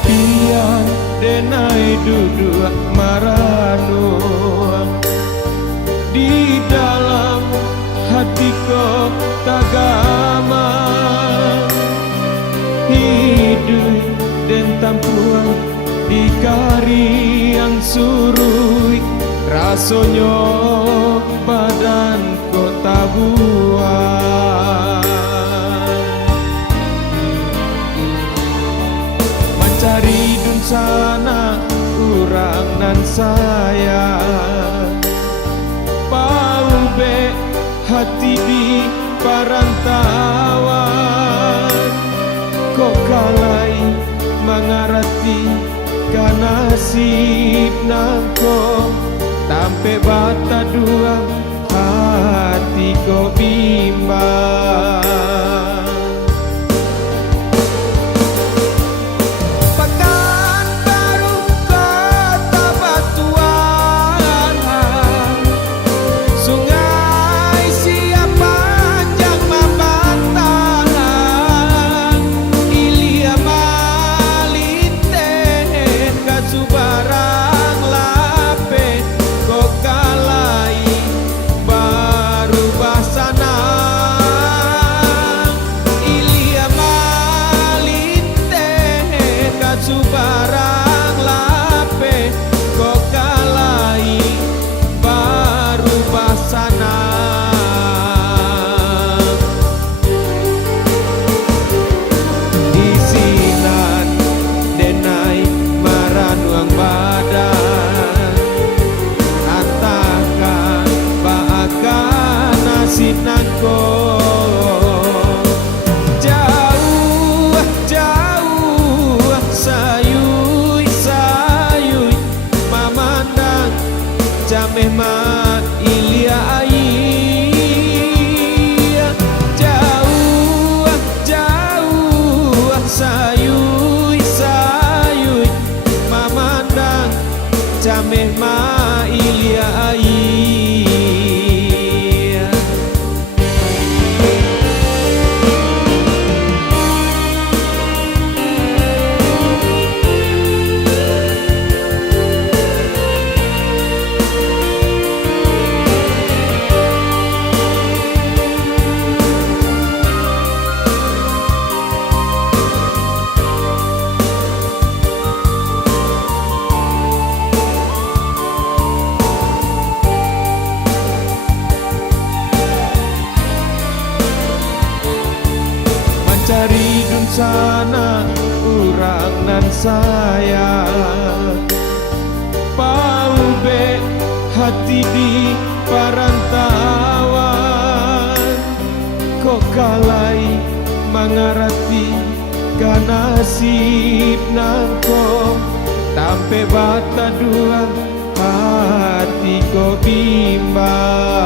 pian denai duduk marano di dalam hatiku tagama hidup dan tampuan di kariang surui rasonyo badan kota buah mencari dun sana kurang nan saya pau be hati di perantauan kok kalai mengarati kan nasib nangko sampai bata dua hati kok bimbang sinangko jauh jauh sayui sayui mamandang jameh ma ilia ai jauh jauh sayui sayui mamandang jameh ma ilia ai cari dun sana urang nan saya pau be hati di perantauan kok kalai mengarati kan nasib nangko sampai bata dua hati kok bimbang